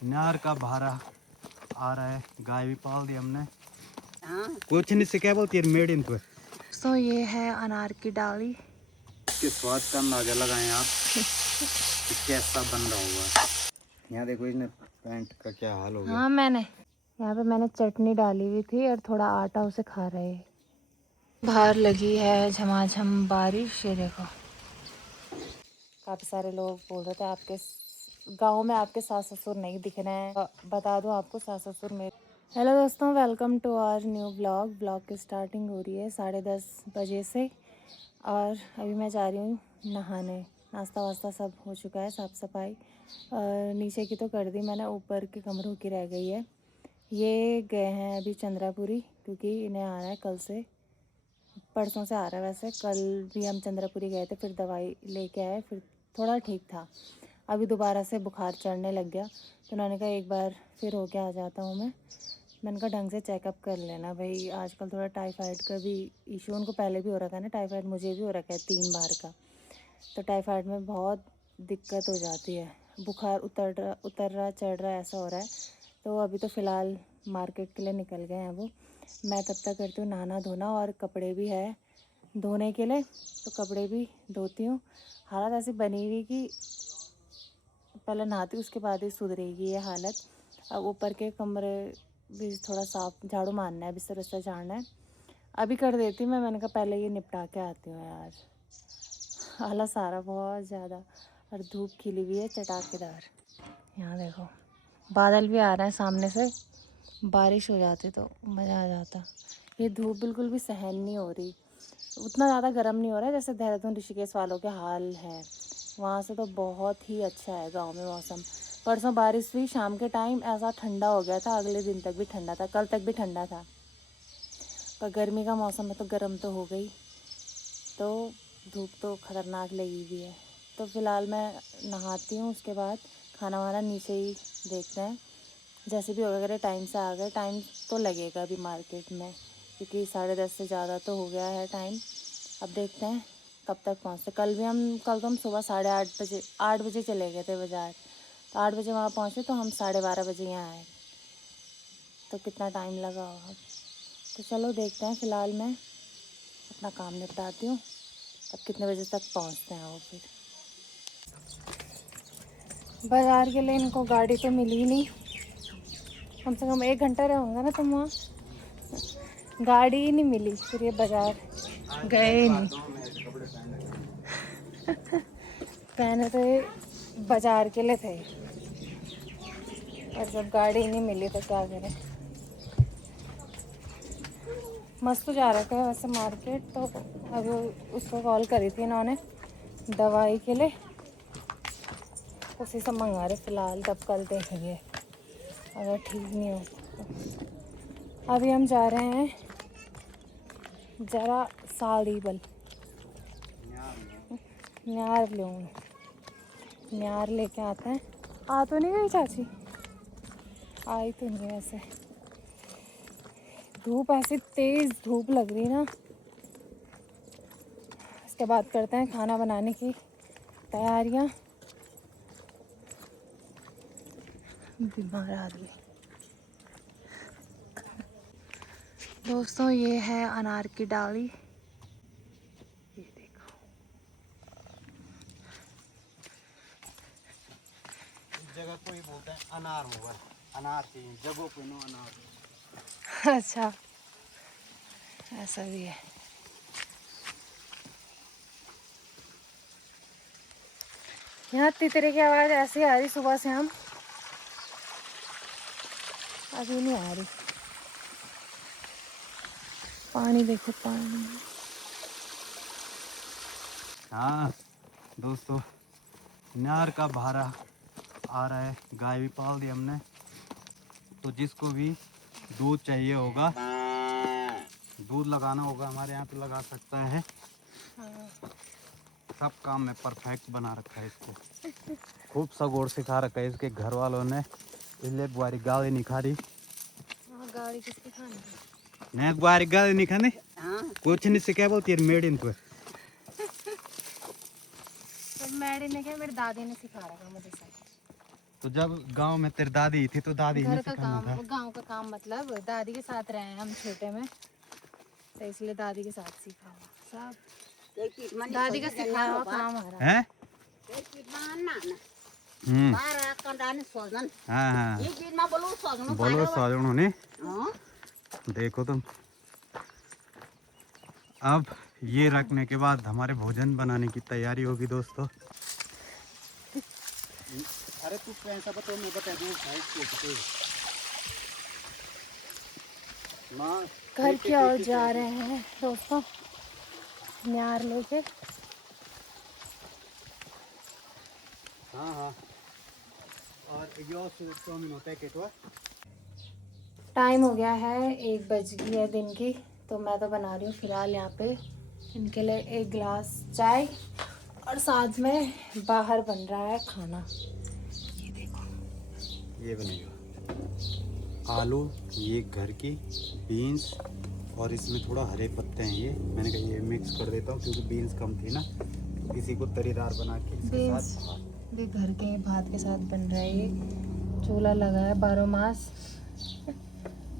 नार का भारा आ रहा है। गाय भी पाल दी हमने। कुछ नहीं से क्या बोलती है मेड इन को। तो ये है अनार की डाली। इसके स्वाद का अंदाजा लगाएं आप कि कैसा बन रहा होगा। यहाँ देखो इसने पैंट का क्या हाल हो गया। हाँ यहाँ पे मैंने चटनी डाली हुई थी और थोड़ा आटा उसे खा रहे हैं। बाहर लगी है झमाझम बारिश। ये देखो काफ़ी सारे लोग बोल रहे थे आपके गांव में आपके सास ससुर नहीं दिख रहे हैं। बता दो आपको सास ससुर मेरे। हेलो दोस्तों, welcome to our new blog की स्टार्टिंग हो रही है 10:30 बजे से। और अभी मैं जा रही हूँ नहाने। नाश्ता वास्ता सब हो चुका है, साफ़ सफाई नीचे की तो कर दी मैंने, ऊपर के कमरों की रह गई है। ये गए हैं अभी चंद्रापुरी, क्योंकि इन्हें आ रहा है कल से, परसों से आ रहा है। वैसे कल भी हम चंद्रापुरी गए थे, फिर दवाई लेके आए, फिर थोड़ा ठीक था। अभी दोबारा से बुखार चढ़ने लग गया, तो उन्होंने कहा एक बार फिर हो के आ जाता हूँ मैंने कहा ढंग से चेकअप कर लेना भाई, आजकल थोड़ा टाइफाइड का भी इशू उनको पहले भी हो रखा है ना। टाइफाइड मुझे भी हो रखा है 3 बार का। तो टाइफाइड में बहुत दिक्कत हो जाती है, बुखार उतर रहा चढ़ रहा ऐसा हो रहा है। तो अभी तो फ़िलहाल मार्केट के लिए निकल गए हैं वो। मैं तब तक करती हूँ नहाना धोना, और कपड़े भी है धोने के लिए, तो कपड़े भी धोती हूँ। हालत ऐसी बनी हुई कि पहले नहाती हूँ उसके बाद ही सुधरेगी ये हालत। अब ऊपर के कमरे भी थोड़ा साफ झाड़ू मारना है, बिस्तर उस्तर झाड़ना है, अभी कर देती हूँ मैंने कहा पहले ये निपटा के आती हूँ यार। आलस आ रहा बहुत ज़्यादा, और धूप खिली हुई है चटाकेदार। यहाँ देखो बादल भी आ रहा है सामने से, बारिश हो जाती तो मज़ा आ जाता। ये धूप बिल्कुल भी सहन नहीं हो रही, उतना ज़्यादा गर्म नहीं हो रहा है जैसे देहरादून ऋषिकेश वालों के हाल है। वहाँ से तो बहुत ही अच्छा है गांव में मौसम। परसों बारिश हुई शाम के टाइम, ऐसा ठंडा हो गया था, अगले दिन तक भी ठंडा था, कल तक भी ठंडा था। पर गर्मी का मौसम है तो गर्म तो हो गई, तो धूप तो ख़तरनाक लगी हुई है। तो फ़िलहाल मैं नहाती हूँ, उसके बाद खाना वाना नीचे ही देखते हैं जैसे भी होगा। अगर टाइम से आ गए, टाइम तो लगेगा अभी मार्केट में, क्योंकि 10:30 से ज़्यादा तो हो गया है टाइम। अब देखते हैं कब तक पहुँचते। कल तो हम सुबह 8 बजे चले गए थे बाज़ार, तो 8 बजे वहाँ पहुँचे तो हम 12:30 बजे यहाँ आए, तो कितना टाइम लगा होगा। तो चलो देखते हैं, फ़िलहाल मैं अपना काम निपटाती हूँ, अब कितने बजे तक पहुँचते हैं वो। फिर बाज़ार के लिए इनको गाड़ी तो मिली नहीं, कम से कम 1 घंटा रहूँगा ना तुम वहाँ, गाड़ी ही नहीं मिली। फिर ये बाज़ार गए ही नहीं। पहने तो ये बाज़ार के लिए थे, और जब गाड़ी नहीं मिली तो क्या करें। मस्त जा रखा है वैसे मार्केट। तो अभी उसको कॉल करी थी इन्होंने दवाई के लिए, उसी से मंगा रहे फ़िलहाल, तब कल देखेंगे अगर ठीक नहीं हो तो। अभी हम जा रहे हैं ज़रा साड़ीबल न्यार लूँ, न्यार लेके आते हैं। आ तो नहीं गई चाची, आई तो नहीं वैसे। धूप ऐसी तेज़ धूप लग रही ना। इसके बाद करते हैं खाना बनाने की तैयारियां। बीमार आदमी। दोस्तों ये है अनार की डाली, ये देखो। इस जगह को ही बोलते हैं अनार होगा, अनार चाहिए जगहों पे नो अनार। अच्छा ऐसा भी है। यहाँ तितरे की आवाज़ ऐसी आ रही सुबह से, हम अभी नहीं आ रही। पानी देखो पानी। हाँ दोस्तों, नार का भारा आ रहा है। गाय भी पाल दी हमने, तो जिसको भी दूध चाहिए होगा, दूध लगाना होगा, हमारे यहाँ पे लगा सकता है। सब काम में परफेक्ट बना रखा है इसको, खूब सगोड़ सिखा रखा है इसके घर वालों ने। इसलिए बुआरी गाली नहीं खा रही। गाड़ी किसकी खानी? नहीं बुआरी गाली नहीं खाने, कुछ नहीं से क्या बोलती है मेड इनको। तो मैडी ने क्या, मेरी दादी ने सिखा रखा मुझे सब। तो जब गांव में तेरी दादी थी तो दादी ने घर का सिखाना काम, था। गांव का काम मतलब दादी के साथ रहे हैं हम छोटे में, तो इसलिए दादी के साथ सीखा हुआ सब। दादी का सिखाया हुआ काम हमारा हैं? हम्म। हाँ हाँ, बोलो साजन ने। देखो तुम, अब ये रखने के बाद हमारे भोजन बनाने की तैयारी होगी दोस्तों। अरे तू पैसा बता, मैं बता दूं माँ। घर की ओर जा रहे हैं दोस्तों, न्यार लेके। हाँ हाँ, और यो चाउमीन होता है केटवा। टाइम हो गया है, 1 बज गई है दिन की, तो मैं तो बना रही हूँ फिलहाल यहाँ पे इनके लिए 1 गिलास चाय, और साथ में बाहर बन रहा है खाना। ये देखो, ये बनेगा आलू, ये घर की बीन्स, और इसमें थोड़ा हरे पत्ते हैं। ये मैंने कहा ये मिक्स कर देता हूँ क्योंकि बीन्स कम थी ना, तो इसी को तरीदार बना के इसके बीन्स साथ भी घर के भात के साथ बन रहा है। ये चूल्हा लगा है 12 मास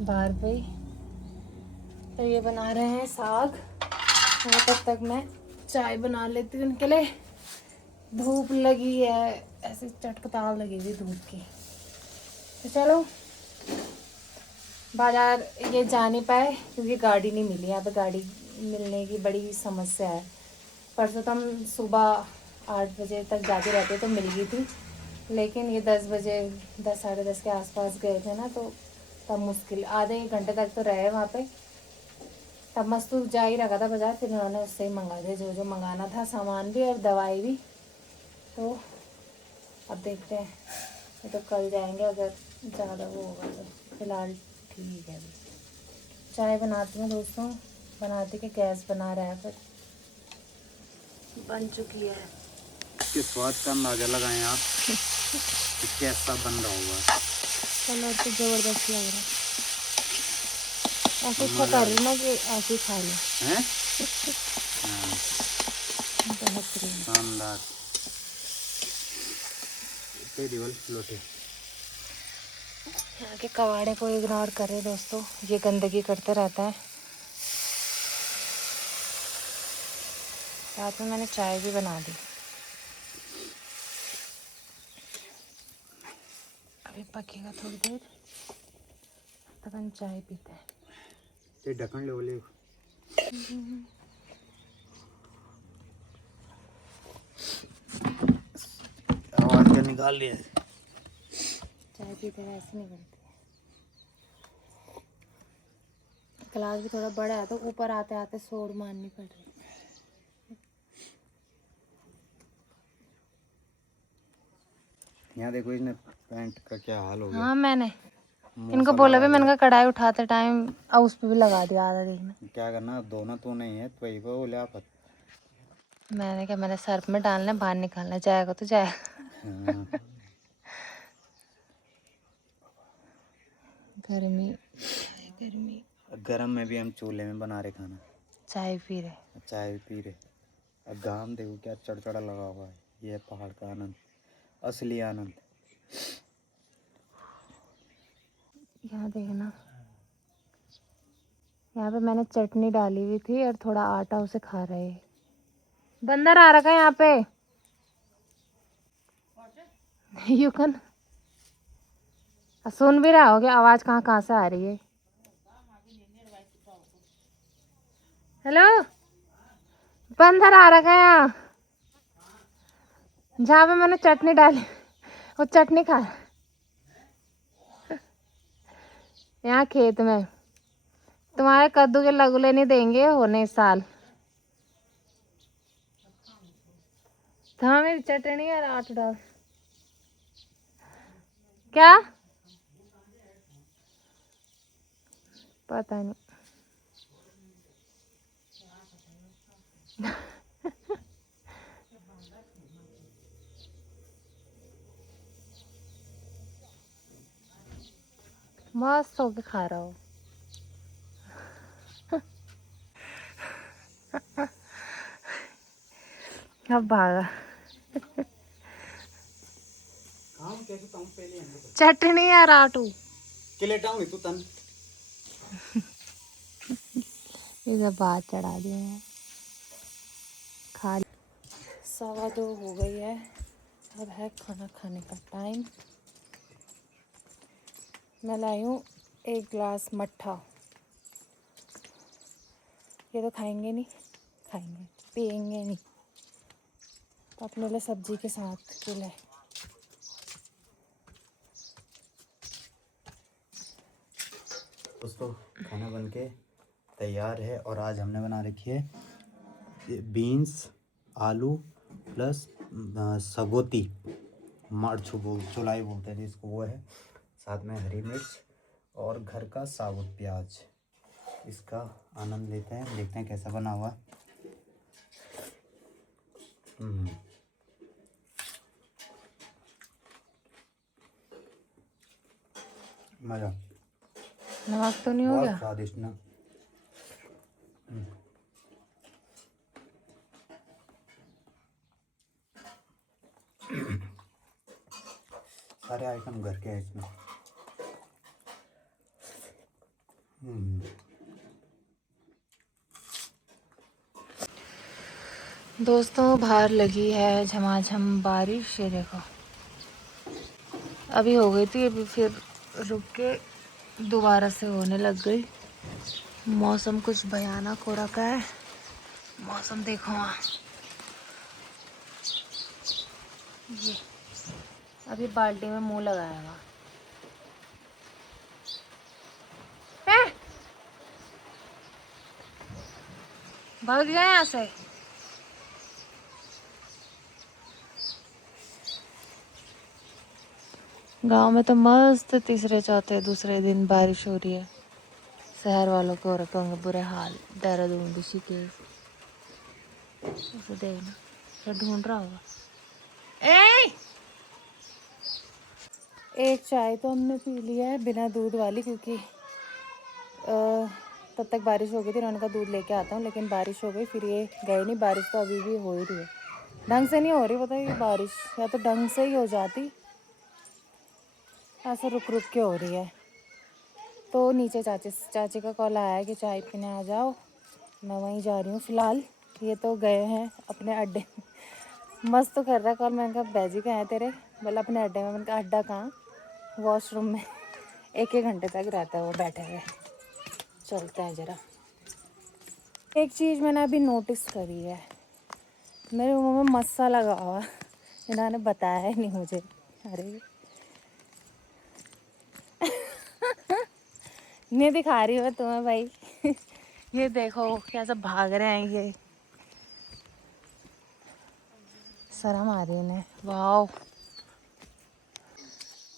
बाहर पे ही। तो ये बना रहे हैं साग, और तब तक मैं चाय बना लेती हूँ उनके लिए। धूप लगी है, ऐसे चटपटाल लगी हुई धूप की। तो चलो, बाजार ये जा नहीं पाए क्योंकि गाड़ी नहीं मिली। यहाँ पे गाड़ी मिलने की बड़ी समस्या है। परसों तो हम सुबह 8 बजे तक जाते रहते तो मिल गई थी, लेकिन ये 10 बजे 10 साढ़े 10 के आसपास गए थे ना, तो तब मुश्किल, आधे 1 घंटे तक तो रहे वहाँ पे। तब मस्तूर जा ही रखा था बाजार, फिर उन्होंने उससे ही मंगा दिया जो जो मंगाना था, सामान भी और दवाई भी। तो अब देखते हैं, ये तो कल जाएंगे अगर ज़्यादा वो होगा तो। फिलहाल ठीक है। अभी चाय बनाती हूँ दोस्तों, बनाती के गैस बना रहा है, पर बन चुकी है। इसके स्वाद का अंदाजा लगाएं आप कि कैसा बन रहा होगा। कलर तो ज़बरदस्त लग रहा है। ऐसे इच्छा कर रही ना कि ऐसे ही खा लें। हैं? हाँ, बेहतरीन। शानदार। दिवल लोटे। यहाँ के कबाड़े को इग्नोर करें दोस्तों, ये गंदगी करते रहता है। साथ में मैंने चाय भी बना दी। अभी पकेगा थोड़ी देर, तब हम चाय पीते हैं। ये ढक्कन ले बोले। आवाज क्या निकाल लिया। चाय पीते हैं ऐसे नहीं करते। गिलास भी थोड़ा बड़ा है तो ऊपर आते आते सोड़ मारनी पड़ रही है। यहाँ देखो इसने पैंट का क्या हाल हो गया। हाँ, मैंने इनको बोला भी, मैंने कहा कढ़ाई उठाते टाइम उस पर भी लगा दिया आधा दिन। क्या करना, दोनों तो नहीं है तो वही को ले आप। मैंने कहा मैंने सर्फ में डालना, बाहर निकालना, जाएगा तो जाएगा। हाँ। गर्मी गर्मी। गरम में भी हम चूल्हे में बना रहे खाना, चाय पी रहे। चाय भी पी रहे। अब घाम देखो क्या चढ़चढ़ा लगा हुआ है। ये है पहाड़ का आनंद, असली आनंद। यहाँ देखना, यहाँ पे मैंने चटनी डाली हुई थी और थोड़ा आटा उसे खा रहे हैं। बंदर आ रखा है यहाँ पे। यू कैन सुन भी रहा होगे आवाज कहाँ कहाँ से आ रही है। हेलो, बंदर आ रखा है यहाँ, जहाँ पे मैंने चटनी डाली वो चटनी खा यहाँ खेत में। तुम्हारे कद्दू के लगुले नहीं देंगे होने इस साल। हाँ, मेरी चटनी और आटा डाल। क्या पता नहीं। मस्त होके खा रहा हो। अब भागा। चटनी या राटू तू तन इधर बात चढ़ा दिए हैं। खा 2:15 हो गई है। अब है खाना खाने का टाइम। मैं लाई हूँ 1 गिलास मट्ठा। ये तो खाएंगे नहीं, खाएंगे पिएंगे नहीं, तो अपने लिए सब्जी के साथ के लिए। दोस्तों खाना बनके तैयार है और आज हमने बना रखी है बीन्स आलू प्लस सगोती मर्च चुलाई बोलते हैं इसको, वो है। साथ में हरी मिर्च और घर का साबुत प्याज। इसका आनंद लेते हैं, देखते हैं कैसा बना हुआ। मज़ा, नमक तो नहीं हो बहुत गया? स्वादिष्ट ना। सारे आइटम घर के हैं इसमें। दोस्तों बाहर लगी है झमाझम बारिश। ये देखो अभी हो गई थी, अभी फिर रुक के दोबारा से होने लग गई। मौसम कुछ भयानक हो रखा है। मौसम देखो वहाँ, ये अभी बाल्टी में मुंह लगाया हुआ है। भाग गया यहाँ से। गांव में तो मस्त तीसरे चौथे दूसरे दिन बारिश हो रही है। शहर वालों को हो रखे होंगे बुरे हाल। देहरादून ऋषिकेश उसे देखना क्या ढूंढ रहा होगा। एक चाय तो हमने पी लिया है बिना दूध वाली, क्योंकि तब तक बारिश हो गई थी। उन्होंने कहा दूध लेके आता हूँ, लेकिन बारिश हो गई, फिर ये गए नहीं। बारिश तो अभी भी हो ही रही है, ढंग से नहीं हो रही। पता है ये बारिश या तो ढंग से ही हो जाती, ऐसा रुक रुक के हो रही है। तो नीचे चाची का कॉल आया है कि चाय पीने आ जाओ। मैं वहीं जा रही हूँ फ़िलहाल। ये तो गए हैं अपने अड्डे। मस्त तो कर रहा है कॉल। मैंने कहा बैजी कहाँ है तेरे? बोला अपने अड्डे में। मैंने कहा अड्डा कहाँ? वॉशरूम में। 1-1 घंटे तक रहता है वो बैठे हुए। चलते हैं ज़रा। एक चीज़ मैंने अभी नोटिस करी है, मेरे मुँह में मस्सा लगा हुआ। इन्होंने बताया है नहीं मुझे। अरे नहीं दिखा रही मैं तुम्हें भाई। ये देखो कैसा भाग रहे हैं ये। शर्म आ रही है इन्हें। वाह,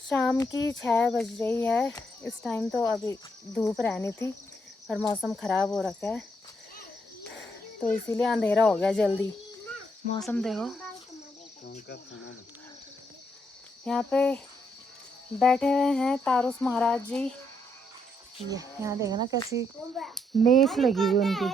शाम की 6 बज रही है इस टाइम। तो अभी धूप रहनी थी और मौसम ख़राब हो रखा है, तो इसीलिए अंधेरा हो गया जल्दी। मौसम देखो, यहाँ पे बैठे हुए हैं तारुस महाराज जी। ये यहाँ देखो ना कैसी मेस लगी हुई उनकी।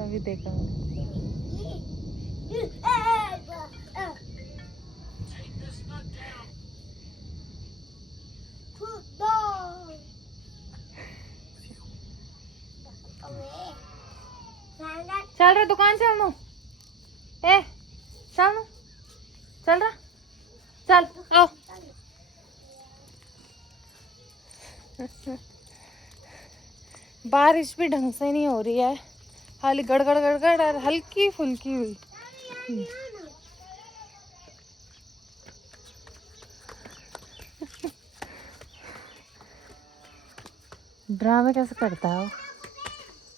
अभी देखा चल रहा दुकान चल नू। ए चल नू, चल रहा, चल आओ। बारिश भी ढंग से नहीं हो रही है, खाली गड़गड़ गड़गड़ और हल्की फुल्की हुई। ड्रामे कैसे करता है वो?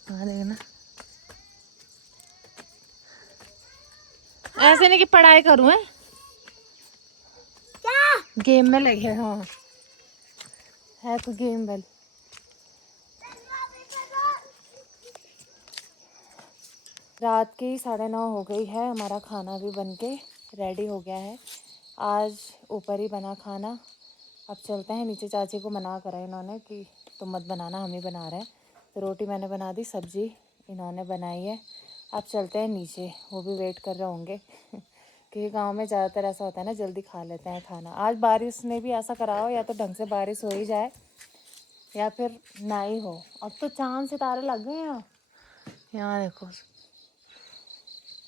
हाँ देखना, ऐसे नहीं कि पढ़ाई करूँ है, क्या गेम में लगे। हाँ है तो गेम बल। रात की 9:30 हो गई है। हमारा खाना भी बन के रेडी हो गया है। आज ऊपर ही बना खाना। अब चलते हैं नीचे। चाची को मना करा इन्होंने कि तुम मत बनाना, हम ही बना रहे हैं। तो रोटी मैंने बना दी, सब्जी इन्होंने बनाई है। अब चलते हैं नीचे, वो भी वेट कर रहे होंगे क्योंकि गांव में ज़्यादातर ऐसा होता है ना, जल्दी खा लेते हैं खाना। आज बारिश ने भी ऐसा करा हो, या तो ढंग से बारिश हो ही जाए या फिर ना ही हो। अब तो चांद सितारे लग गए हैं यहाँ देखो।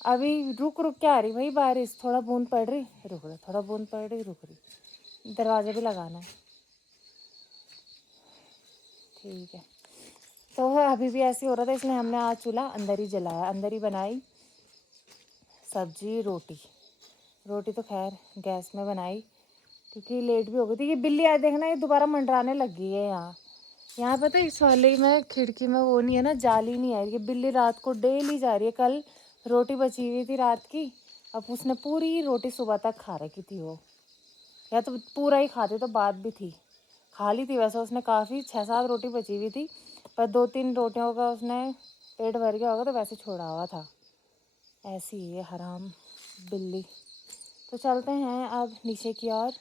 अभी रुक रुक के आ रही भाई बारिश, थोड़ा बूंद पड़ रही रुक रही, थोड़ा बूंद पड़ रही रुक रही। दरवाज़ा भी लगाना है। ठीक है, तो अभी भी ऐसे हो रहा था, इसलिए हमने आज चूल्हा अंदर ही जलाया, अंदर ही बनाई सब्जी रोटी। रोटी तो खैर गैस में बनाई क्योंकि लेट भी हो गई थी। ये बिल्ली आज देखना, ये दोबारा मंडराने लगी है यहाँ। यहाँ पता है इस वाले में खिड़की में वो नहीं है ना, जाली नहीं है। ये बिल्ली रात को डेली जा रही है। कल रोटी बची हुई थी रात की, अब उसने पूरी रोटी सुबह तक खा रखी थी वो, या तो पूरा ही खाती तो बात भी थी। खा ली थी वैसे उसने काफ़ी, 6-7 रोटी बची हुई थी, पर 2-3 रोटियों का उसने पेट भर गया होगा तो वैसे छोड़ा हुआ था। ऐसी है हराम बिल्ली। तो चलते हैं अब नीचे की ओर।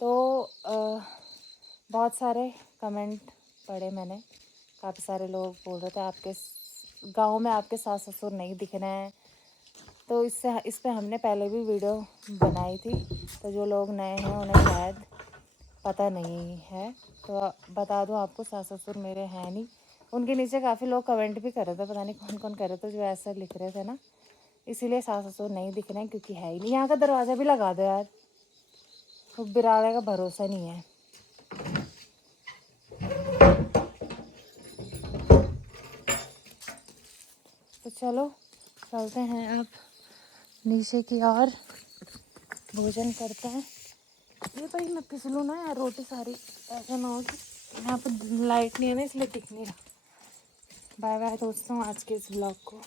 तो बहुत सारे कमेंट पढ़े मैंने, काफ़ी सारे लोग बोल रहे थे आपके गांव में आपके सास ससुर नहीं दिख रहे हैं। तो इस पे हमने पहले भी वीडियो बनाई थी, तो जो लोग नए हैं उन्हें शायद पता नहीं है, तो बता दूं आपको, सास ससुर मेरे हैं नहीं। उनके नीचे काफ़ी लोग कमेंट भी कर रहे थे, पता नहीं कौन कौन कर रहे थे, जो ऐसा लिख रहे थे ना, इसीलिए सास ससुर नहीं दिख रहे हैं क्योंकि है ही नहीं। यहाँ का दरवाज़ा भी लगा दो यार, तो बिराले का भरोसा नहीं है। तो चलो चलते हैं अब नीचे की ओर, भोजन करते हैं। ये भाई मैं फिसलूँ ना यार, रोटी सारी ऐसा ना हो कि यहाँ पर लाइट नहीं है ना, इसलिए दिख नहीं रहा। बाय बाय दोस्तों, आज के इस ब्लॉग को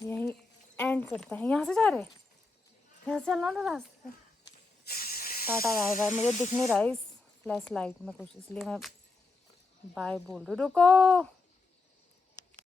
यहीं एंड करते हैं। यहाँ से जा रहे, यहाँ से चलना ना रास्ते। Tata bye bye. मुझे दिख नहीं रहा है इस फ्लैश लाइट में कुछ, इसलिए मैं बाय बोल रही हूँ। रुको।